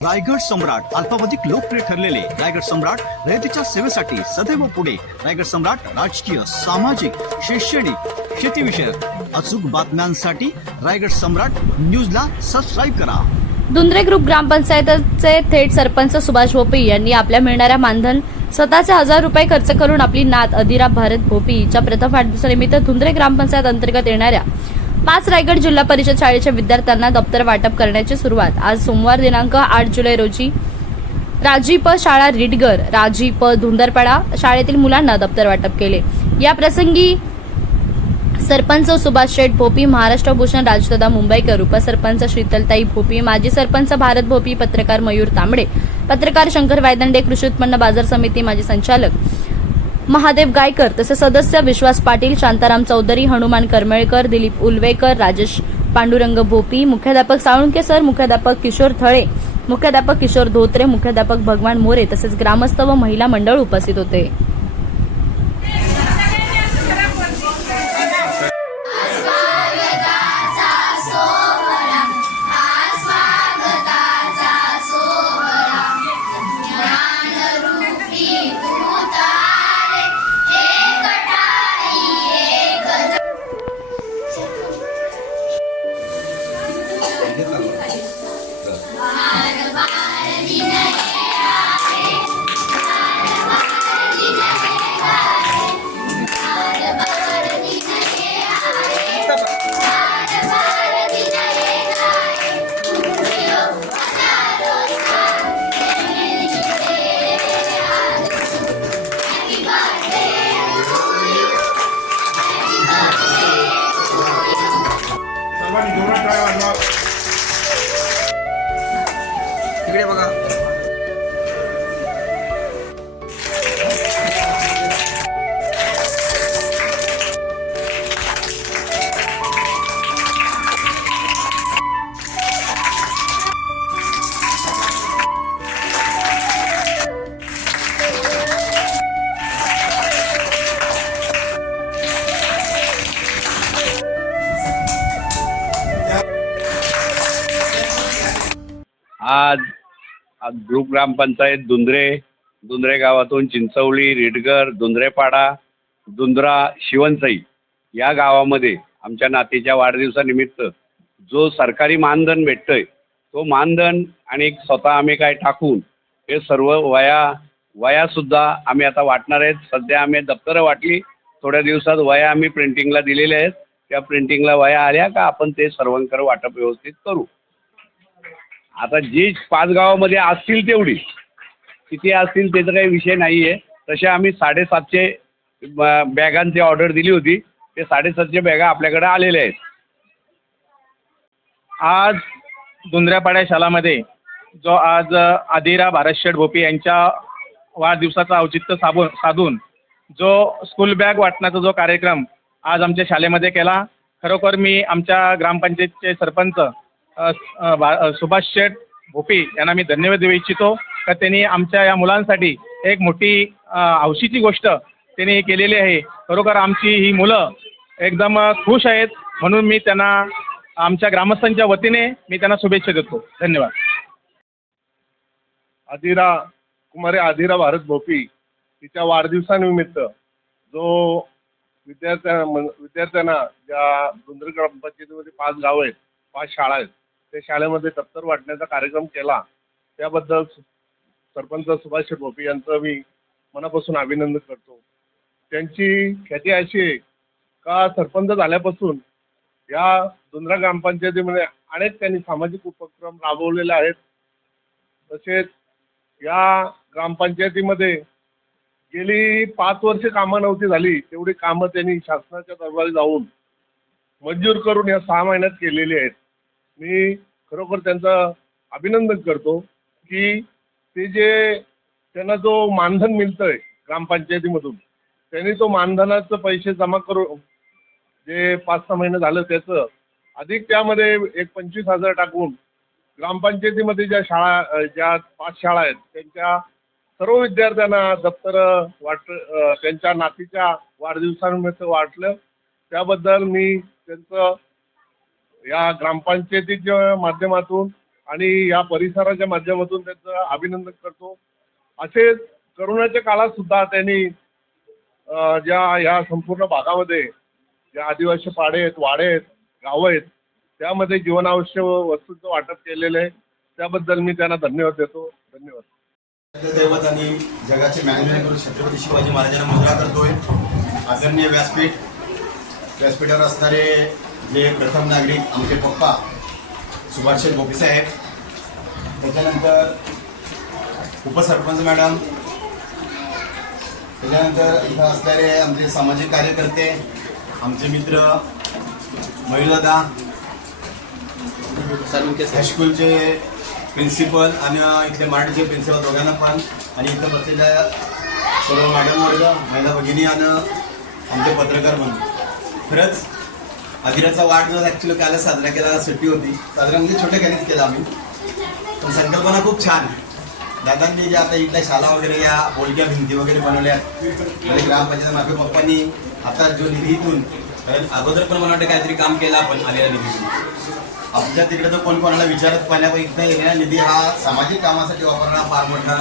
रायगड सम्राट अल्पावधिक लोकप्रिय ठरलेले रायगड सम्राट रयतेच्या सेवेसाठी सदैव पुढे. रायगड सम्राट राजकीय सामाजिक शैक्षणिक शेतीविषयक अचूक बातम्यांसाठी रायगड सम्राट न्यूजला सबस्क्राईब करा. दुंद्रे ग्रुप ग्रामपंचायतचे थेट सरपंच सुभाष भोपी यांनी आपल्या मिळणाऱ्या मानधन स्वतःचे हजार रुपये खर्च करून आपली नात अधिरा भारत भोपी हिच्या प्रथम वाढदिवसानिमित्त धुंद्रे ग्रामपंचायत अंतर्गत येणाऱ्या पाच रायगड जिल्हा परिषद शाळेच्या विद्यार्थ्यांना दप्तर वाटप करण्याची सुरुवात. आज सोमवार दिनांक आठ जुलै रोजी राजीप शाळा रिडगर राजीप धुंदरपाडा शाळेतील मुलांना दप्तर वाटप केले. या प्रसंगी सरपंच सुभाष शेठ भोपी महाराष्ट्र भूषण राजदादा मुंबईकर उपसरपंच शीतलताई भोपी माजी सरपंच भारत भोपी पत्रकार मयूर तांबडे पत्रकार शंकर वायदंडे कृषी उत्पन्न बाजार समिती माजी संचालक महादेव गायकर तसे सदस्य विश्वास पाटील शांताराम चौधरी हनुमान करमळकर दिलीप उलवेकर राजेश पांडुरंग भोपी मुख्याध्यापक साळुंके सर मुख्याध्यापक किशोर थळे मुख्याध्यापक किशोर धोत्रे मुख्याध्यापक भगवान मोरे तसेच ग्रामस्थ व महिला मंडळ उपस्थित होते. तिकडे बघा. ग्रुप ग्रामपंचायत दुंद्रे दुंद्रे गावातून चिंचवली रिडगर दुंद्रेपाडा दुंद्रा शिवणसई या गावामध्ये आमच्या नातीच्या वाढदिवसानिमित्त जो सरकारी मानधन भेटतंय तो मानधन आणि स्वतः आम्ही काय टाकून हे सर्व वया वयासुद्धा आम्ही आता वाटणार आहेत. सध्या आम्ही दप्तरं वाटली थोड्या दिवसात वया आम्ही प्रिंटिंगला दिलेल्या आहेत. त्या प्रिंटिंगला वया आल्या का आपण ते सर्वांकर वाटप व्यवस्थित करू. आता जी पाच गावामध्ये असतील तेवढी किती असतील त्याचा काही विषय नाही आहे तसे आम्ही साडेसातशे ब- बॅगांची ऑर्डर दिली होती. ते साडेसातशे बॅगा आपल्याकडे आलेल्या आहेत. आज धुंदऱ्यापाड्या शालामध्ये जो आज आदिरा भारतशेठ भोपी यांच्या वाढदिवसाचं औचित्य साबून साधून जो स्कूल बॅग वाटण्याचा जो कार्यक्रम आज आमच्या शाळेमध्ये केला खरोखर मी आमच्या ग्रामपंचायतचे सरपंच बा सुभाष शेठ भोपी यांना मी धन्यवाद देऊ इच्छितो. का त्यांनी आमच्या या मुलांसाठी एक मोठी हौशीची गोष्ट त्यांनी केलेली आहे. खरोखर आमची ही मुलं एकदम खुश आहेत म्हणून मी त्यांना आमच्या ग्रामस्थांच्या वतीने मी त्यांना शुभेच्छा देतो. धन्यवाद. आदिरा कुमारी आदिरा भारत भोपी तिच्या वाढदिवसानिमित्त जो विद्यार्थ्या विद्यार्थ्यांना ज्या दुंदर ग्रामपंचायतीमध्ये पाच गावं आहेत पाच शाळा आहेत त्या शाळेमध्ये दप्तर वाटण्याचा कार्यक्रम केला. त्याबद्दल सरपंच सुभाष गोपी यांचं मी मनापासून अभिनंदन करतो. त्यांची ख्याती अशी आहे का सरपंच झाल्यापासून या दुंद्रा ग्रामपंचायतीमध्ये अनेक त्यांनी सामाजिक उपक्रम राबवलेले आहेत. तसेच या ग्रामपंचायतीमध्ये गेली पाच वर्ष कामं नव्हती झाली तेवढी कामं त्यांनी शासनाच्या दरबारी जाऊन मंजूर करून या सहा महिन्यात केलेली आहेत. मी खरोखर त्यांचं अभिनंदन करतो की ते जे त्यांना जो मानधन मिळतंय ग्रामपंचायतीमधून त्यांनी तो मानधनाचं पैसे जमा करून जे पाच सहा महिने झालं त्याचं अधिक त्यामध्ये एक पंचवीस हजार टाकून ग्रामपंचायतीमध्ये ज्या शाळा ज्या पाच शाळा आहेत त्यांच्या सर्व विद्यार्थ्यांना दप्तरं वाट त्यांच्या नातीच्या वाढदिवसानिमित्त वाटलं. त्याबद्दल मी त्यांचं या ग्रामपंचायतीच्या माध्यमातून आणि या परिसराच्या माध्यमातून त्यांचं अभिनंदन करतो. असे करोनाच्या काळात सुद्धा त्यांनी ज्या या संपूर्ण भागामध्ये ज्या आदिवासी पाडे आहेत वाडे आहेत गावं आहेत त्यामध्ये जीवनावश्यक वस्तूंचं वाटप केलेलं आहे. त्याबद्दल मी त्यांना धन्यवाद देतो. धन्यवाद. दैवत आणि जगाचे मॅनेजमेंट करून छत्रपती शिवाजी महाराजांना मुजरा करतोय. आदरणीय व्यासपीठ व्यासपीठावर असणारे जे प्रथम नागरिक आमचे पप्पा सुभाष गोपीसाहेब त्याच्यानंतर उपसरपंच मॅडम त्याच्यानंतर इथं असणारे आमचे सामाजिक कार्यकर्ते आमचे मित्र मयूरदादा हायस्कूलचे प्रिन्सिपल आणि इथले मराठीचे प्रिन्सिपल दोघांना पण आणि इथं बसलेल्या सर्व मॅडम वर्ग महिला भगिनी आणि आमचे पत्रकार म्हणून खरंच अभिराचा वाढदिवस ॲक्च्युली काल साजरा केला सुट्टी होती. साजरा म्हणजे छोट्या खेळीच केला आम्ही. पण संकल्पना खूप छान दादांनी जे आता इथल्या शाळा वगैरे या बोलक्या भिंती वगैरे बनवल्या आणि म्हणजे ग्रामपंचायत मागे पप्पांनी आता जो निधीतून इथून अगोदर पण मला वाटतं काहीतरी काम केलं आपण आलेल्या निधीतून. आमच्या तिकडे तर कोण कोणाला विचारत पाण्यापैकी येणारा निधी हा सामाजिक कामासाठी वापरणारा फार मोठा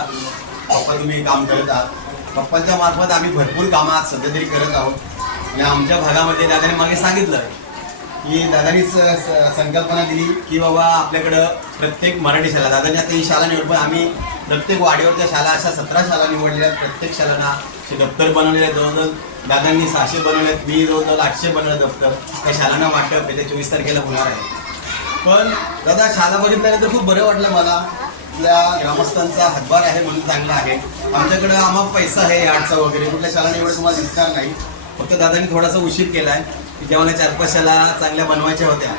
पप्पा तुम्ही काम करत आहात. पप्पांच्या मार्फत आम्ही भरपूर कामं आज सध्या तरी करत आहोत. आणि आमच्या भागामध्ये दादाने मागे सांगितलं की दादानीच संकल्पना दिली की बाबा आपल्याकडं प्रत्येक मराठी शाळा दादाने आता ही शाळा निवड आम्ही प्रत्येक वाडीवरच्या शाळा अशा सतरा शाळा निवडलेल्या प्रत्येक शाळांना. असे दप्तर बनवलेले आहेत जवळजवळ दादांनी सहाशे बनवले आहेत मी जवळजवळ आठशे बनवलं दप्तर. त्या शाळांना वाटप येत्या चोवीस तारखेला होणार आहे. पण दादा शाळा बघितल्यानंतर खूप बरं वाटलं मला. आपल्या ग्रामस्थांचा हातभार आहे म्हणून चांगला आहे. आमच्याकडं आम्हा पैसा आहे आठचा वगैरे. कुठल्या शाळांना एवढं तुम्हाला दिसणार नाही. फक्त दादांनी थोडासा उशीर केला आहे जेव्हा चार पाच चांगल्या बनवायच्या होत्या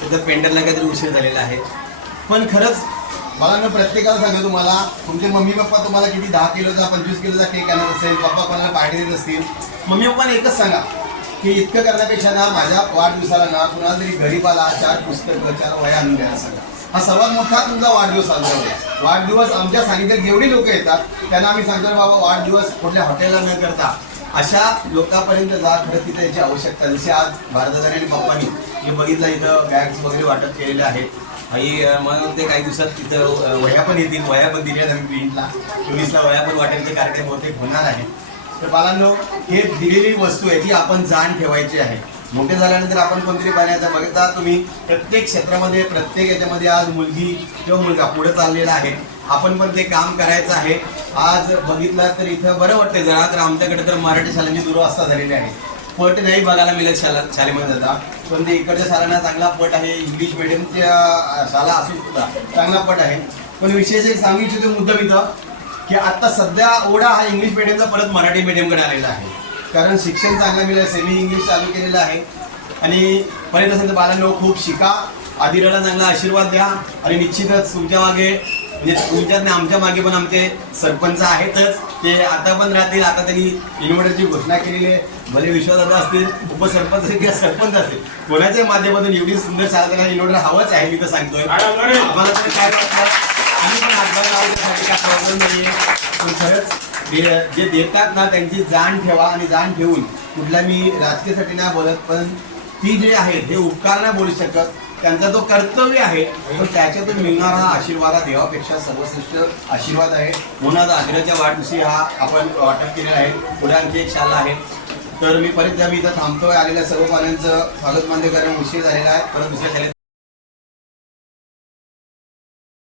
त्याचं पेंटरला काहीतरी उशीर झालेला आहे. पण खरंच मला मी प्रत्येकाला सांगतो तुम्हाला तुमचे मम्मी पप्पा तुम्हाला किती दहा किलोचा पंचवीस किलोचा केक आणत असेल पप्पा कोणाला पार्टी देत असतील मम्मी पप्पाने एकच सांगा की इतकं करण्यापेक्षा ना माझ्या वाढदिवसाला ना कुणाला तरी गरीबाला चार पुस्तकं चार वया आणून द्यायला सांगा. हा सर्वात मोठा तुमचा वाढदिवस साजरा होतो वाढदिवस आमच्या सांगितलं जेवढी लोक येतात त्यांना आम्ही सांगतो बाबा वाढदिवस कुठल्या हॉटेलला न करता अशा लोकांपर्यंत जा खरं तिथे याची आवश्यकता आहे. जशी आज भारतदाने आणि पप्पांनी हे बघितलं इथं बॅग्स वगैरे वाटप केलेले आहेत. आणि मग ते काही दिवसात तिथं वह्या पण येतील. वह्या पण दिल्या आहेत आम्ही प्रिंटला चोवीसला वह्या पण वाटायचे कार्यक्रम बहुतेक होणार आहे. तर बालांनो हे दिलेली वस्तू आहे ती आपण जाण ठेवायची आहे. मोठे झाल्यानंतर आपण कोणतरी बनायचं बघता तुम्ही प्रत्येक क्षेत्रामध्ये प्रत्येक याच्यामध्ये आज मुलगी किंवा मुलगा पुढे चाललेला आहे. आपण पण ते काम करायचं आहे. आज बघितलं तर इथं बरं वाटतं जरा तर आमच्याकडे तर मराठी शाळांची दुरावस्था झालेली आहे. पट नाही बघायला मिळत शाळा शाळेमध्ये जाता पण ते इकडच्या शाळांना चांगला पट आहे इंग्लिश मिडियमच्या शाळा असून सुद्धा चांगला पट आहे. पण विशेष एक सांगू इच्छितो मुद्दा इथं की आत्ता सध्या ओढा हा इंग्लिश मिडियमचा परत मराठी मिडियमकडे आलेला आहे. कारण शिक्षण चांगलं मिळेल सेमी इंग्लिश चालू केलेलं आहे. आणि पर्यंत असेल तर बालांनो खूप शिका. आदिराला चांगला आशीर्वाद द्या. आणि निश्चितच तुमच्या मागे म्हणजे तुमच्यात नाही आमच्या मागे पण आमचे सरपंच आहेतच ते आता पण राहतील आता त्यांनी इन्व्हर्टरची घोषणा केलेली आहे. भले विश्वासात असतील उपसरपंच असेल किंवा सरपंच असेल कोणाच्याही माध्यमातून एवढी सुंदर शाळा इन्व्हर्टर हवंच आहे मी तर सांगतोय. आम्हाला तर काय आम्ही पण हातभार काय प्रॉब्लेम नाहीये. पण खरंच जे- जे देतात ना त्यांची जाण ठेवा आणि जाण ठेवून कुठल्या मी राजकीयसाठी नाही बोलत पण ती जे आहेत हे उपकार नाही बोलू शकत त्यांचा तो कर्तव्य आहे पण त्याच्यातून मिळणारा आशीर्वाद हा देवापेक्षा सर्वश्रेष्ठ आशीर्वाद आहे. म्हणून आज आग्र्याच्या वाढदिवशी हा आपण वाटप केलेला आहे. पुढे आणखी एक शाळा आहे. तर मी परत जेव्हा मी इथं थांबतोय आलेल्या सर्व पाण्यांचं स्वागत मान्य करणं उशीर झालेला आहे. परत दुसऱ्या शाळेत